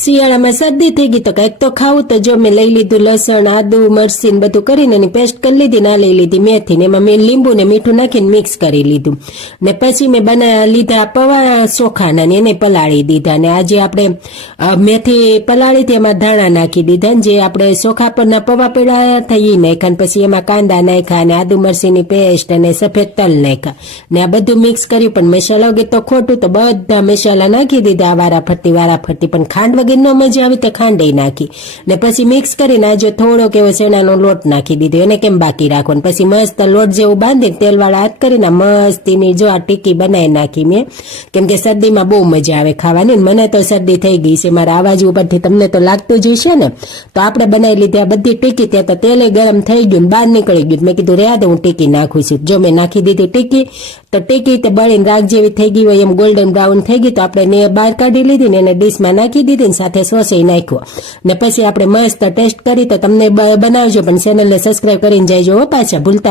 શિયાળામાં શરદી થઈ ગઈ તો કંઈક તો ખાવું, તો જો મેં લઈ લીધું લસણ, આદુ, મરચી બધું કરીને એની પેસ્ટ કરી લીધી, ના લઈ લીધી મેથી ને એમાં મેં લીંબુ ને મીઠું નાખીને મિક્સ કરી લીધું ને પછી મેં લીધા પૌવા ચોખાના ને એને પલાળી દીધા ને આજે આપણે મેથી પલાળી હતી એમાં ધાણા નાખી દીધા ને જે આપણે ચોખા પરના પૌવા પીળા થઈ નાખ્યા, પછી એમાં કાંદા નાખ્યા ને આદુ મરચીની પેસ્ટ અને સફેદ તલ નાખ્યા ને આ બધું મિક્સ કર્યું. પણ મસાલા વગર તો ખોટું, તો બધા મસાલા નાખી દીધા વારાફરતી પણ ખાંડ વગર ન મજા આવી તો ખાંડે નાખી ને પછી મિક્સ કરીને આજે થોડોક એવો ચણાનો લોટ નાખી દીધો, એને કેમ બાકી રાખવાનો. પછી મસ્ત લોટ જેવું બાંધીને તેલવાળા હાથ કરીને મસ્તીની જો આ ટીકી બનાવી નાખી મેં, કેમ કે શરદીમાં બહુ મજા આવે ખાવાની. મને તો શરદી થઈ ગઈ છે, મારા અવાજ ઉપરથી તમને તો લાગતું જ હશે ને. તો આપણે બનાવી લીધી આ બધી ટીકી, ત્યાં તો તેલે ગરમ થઈ ગયું બહાર નીકળી ગયું. મેં કીધું રહ્યા દે હું ટીકી નાખું છું. જો મેં નાખી દીધી ટીકી, તો ટીકી તે બળીને રાખ જેવી થઈ ગઈ હોય એમ ગોલ્ડન બ્રાઉન થઈ ગઈ, તો આપણે બહાર કાઢી લીધી ને એને ડીશમાં નાખી દીધી ને સાથે સોસી નાખ્યો ને પછી આપણે મસ્ત ટેસ્ટ કરી. તો તમને બનાવજો, પણ ચેનલને સબસ્ક્રાઈબ કરીને જઈજો પાછા ભૂલતા